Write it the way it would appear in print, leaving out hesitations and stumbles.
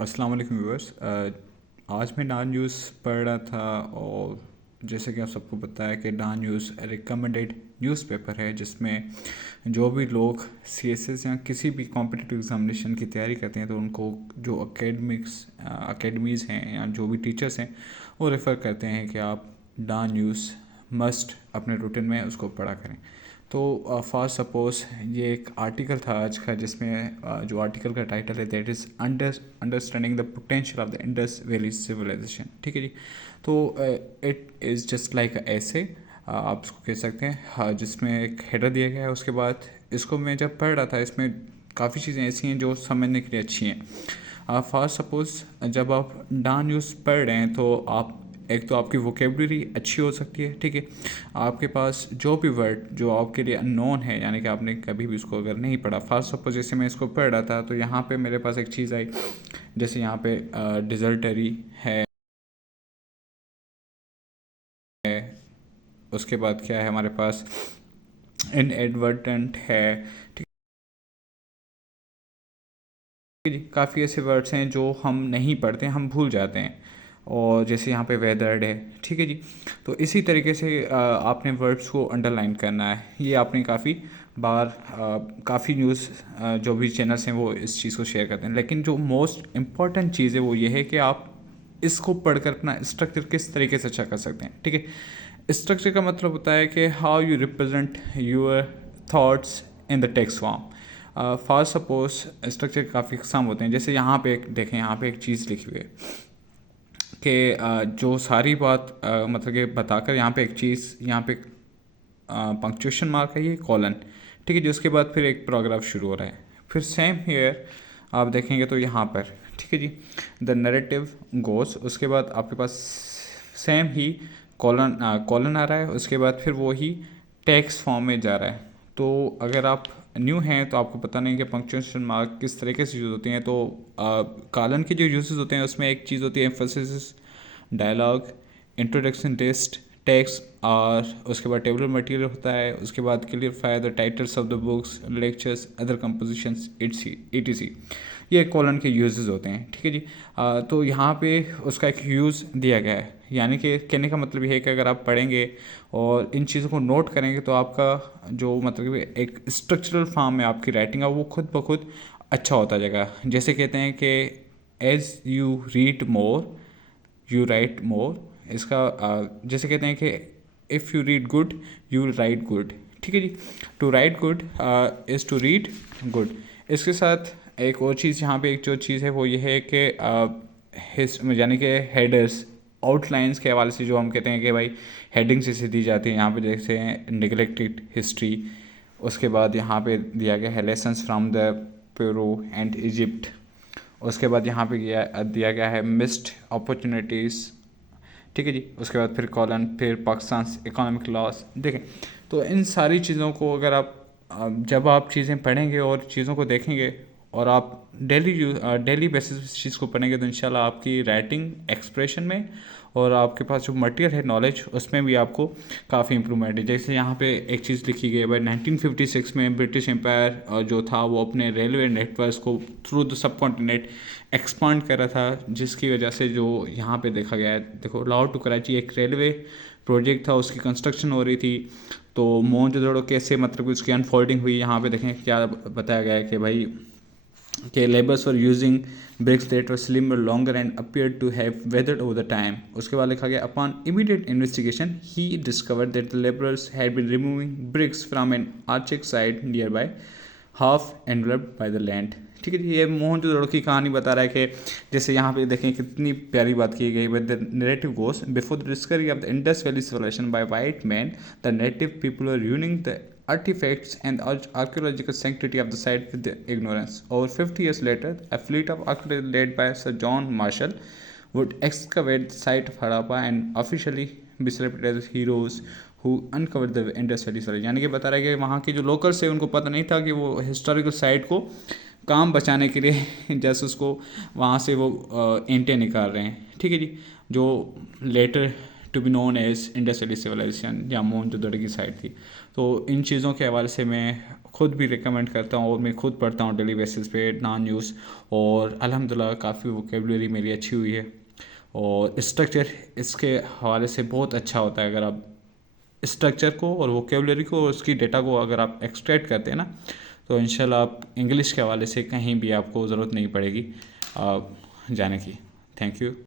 अस्सलाम वालेकुम व्यूअर्स। आज मैं डान न्यूज़ पढ़ रहा था और जैसे कि आप सबको पता है कि डान न्यूज़ रिकमेंडेड न्यूज़पेपर है जिसमें जो भी लोग सीएसएस या किसी भी कॉम्पिटिटिव एग्जामिनेशन की तैयारी करते हैं तो उनको जो अकेडमीज़ हैं या जो भी टीचर्स हैं वो रेफ़र करते हैं कि आप डान न्यूज़ मस्ट अपने रूटीन में उसको पढ़ा करें। तो फॉर सपोज़ ये एक आर्टिकल था आज का जिसमें जो आर्टिकल का टाइटल है that is understanding the potential of the Indus valley civilisation. ठीक है जी। तो इट इज़ जस्ट लाइक ऐसे आप इसको कह सकते हैं, हाँ, जिसमें एक हेडर दिया गया है। उसके बाद इसको मैं जब पढ़ रहा था इसमें काफ़ी चीज़ें ऐसी हैं जो समझने के लिए अच्छी हैं। फॉर सपोज़ जब आप डान न्यूज़ पढ़ रहे हैं तो आप एक तो आपकी वोकेबलरी अच्छी हो सकती है। ठीक है, आपके पास जो भी वर्ड जो आपके लिए अननोन है यानी कि आपने कभी भी उसको अगर नहीं पढ़ा, फर्स्ट सपोज जैसे मैं इसको पढ़ रहा था तो यहाँ पे मेरे पास एक चीज़ आई, जैसे यहाँ पे डिजल्टरी है, उसके बाद क्या है हमारे पास इनएडवर्टेंट है। ठीक है जी, काफ़ी ऐसे वर्ड्स हैं जो हम नहीं पढ़ते, हम भूल जाते हैं। और जैसे यहाँ पे वेदर्ड है। ठीक है जी। तो इसी तरीके से आपने वर्ड्स को अंडरलाइन करना है। ये आपने काफ़ी बार काफ़ी न्यूज़ जो भी चैनल्स हैं वो इस चीज़ को शेयर करते हैं, लेकिन जो मोस्ट इम्पॉर्टेंट चीज़ है वो ये है कि आप इसको पढ़कर अपना स्ट्रक्चर किस तरीके से अच्छा कर सकते हैं। ठीक है, स्ट्रक्चर का मतलब होता है कि how you represent your thoughts in the text form. For suppose structure के काफ़ी इकसाम होते हैं, जैसे यहाँ पे एक देखें, यहाँ पे एक चीज़ लिखी हुई है कि जो सारी बात मतलब कि बताकर यहाँ पे एक चीज़, यहाँ पे पंक्चुएशन मार्क है, ये कॉलन। ठीक है जी। उसके बाद फिर एक पैराग्राफ शुरू हो रहा है, फिर सेम हियर आप देखेंगे तो यहाँ पर, ठीक है जी, द नरेटिव गोस, उसके बाद आपके पास सेम ही कॉलन कॉलन आ रहा है, उसके बाद फिर वो ही टेक्स्ट फॉर्म में जा रहा है। तो अगर आप न्यू हैं तो आपको पता नहीं कि पंक्चुएशन मार्क किस तरीके से यूज़ होते हैं। तो कॉलन के जो यूजेस होते हैं उसमें एक चीज़ होती है emphasis, dialogue, introduction test, text, और उसके बाद टेबलर मटेरियल होता है। उसके बाद clarify the titles of the books, lectures, other compositions, etc। ये कॉलन के यूजेस होते हैं। ठीक है जी। तो यहाँ पे उसका एक यूज़ दिया गया है, यानी कि कहने का मतलब ये है कि अगर आप पढ़ेंगे और इन चीज़ों को नोट करेंगे तो आपका जो मतलब कि एक स्ट्रक्चरल फॉर्म में आपकी राइटिंग है वो खुद ब खुद अच्छा होता जाएगा। जैसे कहते हैं कि as you read more you write more. इसका जैसे कहते हैं कि if you read good you will write good. ठीक है जी। To write good is to read good. इसके साथ एक और चीज़ यहाँ पे एक जो चीज़ है वो ये है कि यानी कि हेडर्स, आउटलाइंस के हवाले से जो हम कहते हैं कि भाई हेडिंग से दी जाती है, यहाँ पे जैसे निगलेक्टेड हिस्ट्री। उसके बाद यहाँ पे दिया गया है lessons from the Peru and Egypt. उसके बाद यहाँ पे दिया गया है मिस्ड अपॉर्चुनिटीज़। ठीक है जी। उसके बाद फिर कॉलन, फिर पाकिस्तान इकोनॉमिक लॉस। देखें, तो इन सारी चीज़ों को अगर आप जब आप चीज़ें पढ़ेंगे और चीज़ों को देखेंगे और आप डेली बेसिस इस चीज़ को पढ़ेंगे तो इंशाल्लाह आपकी राइटिंग, एक्सप्रेशन में और आपके पास जो मटेरियल है नॉलेज उसमें भी आपको काफ़ी इंप्रूवमेंट है। जैसे यहाँ पे एक चीज़ लिखी गई है भाई 1956 में ब्रिटिश एम्पायर जो था वो अपने रेलवे नेटवर्क को through the sub continent expand कर रहा था, जिसकी वजह से जो यहाँ पे देखा गया है, देखो लाहौर टू कराची एक रेलवे प्रोजेक्ट था, उसकी कंस्ट्रक्शन हो रही थी। तो मोहनजोदड़ो कैसे मतलब उसकी अनफोल्डिंग हुई, यहाँ पे देखें क्या बताया गया है कि भाई के labours were using bricks that were slimmer, longer and appeared to have weathered over the time। उसके बाद लिखा गया upon immediate investigation he discovered that the laborers had been removing bricks from an archaic site nearby, half enveloped by the land। ठीक है जी। ये मोहनजोदड़ो की कहानी बता रहा है कि जैसे यहाँ पे देखें कितनी प्यारी बात की गई है। The narrative goes before the discovery of the Indus valley civilisation by white man the native people were ruining the artifacts and archaeological sanctity of the site with ignorance। Over 50 years later, a fleet of archaeologists led by Sir John Marshall would excavate the site of Harappa and officially be celebrated as heroes who uncovered the Indus Valley Sites। यानी कि बता रहा है कि वहाँ के जो locals थे उनको पता नहीं था कि वो हिस्टोरिकल साइट को काम बचाने के लिए जैसे उसको वहाँ से वो ईंटें निकाल रहे हैं। ठीक है जी। जो later to be known as Indus valley civilisation या मोहनजोदड़ो की साइड थी। तो इन चीज़ों के हवाले से मैं खुद भी रिकमेंड करता हूँ और मैं खुद पढ़ता हूँ डेली बेसिस पे नॉन न्यूज़, और अल्हम्दुलिल्लाह काफ़ी वोकेबलरी मेरी अच्छी हुई है। और स्ट्रक्चर इसके हवाले से बहुत अच्छा होता है। अगर आप स्ट्रक्चर को और वोकेबलरी को और उसकी डेटा को अगर आप एक्सट्रैक्ट करते हैं ना, तो इंशाल्लाह आप इंग्लिश के हवाले से कहीं भी आपको ज़रूरत नहीं पड़ेगी जाने की। Thank you.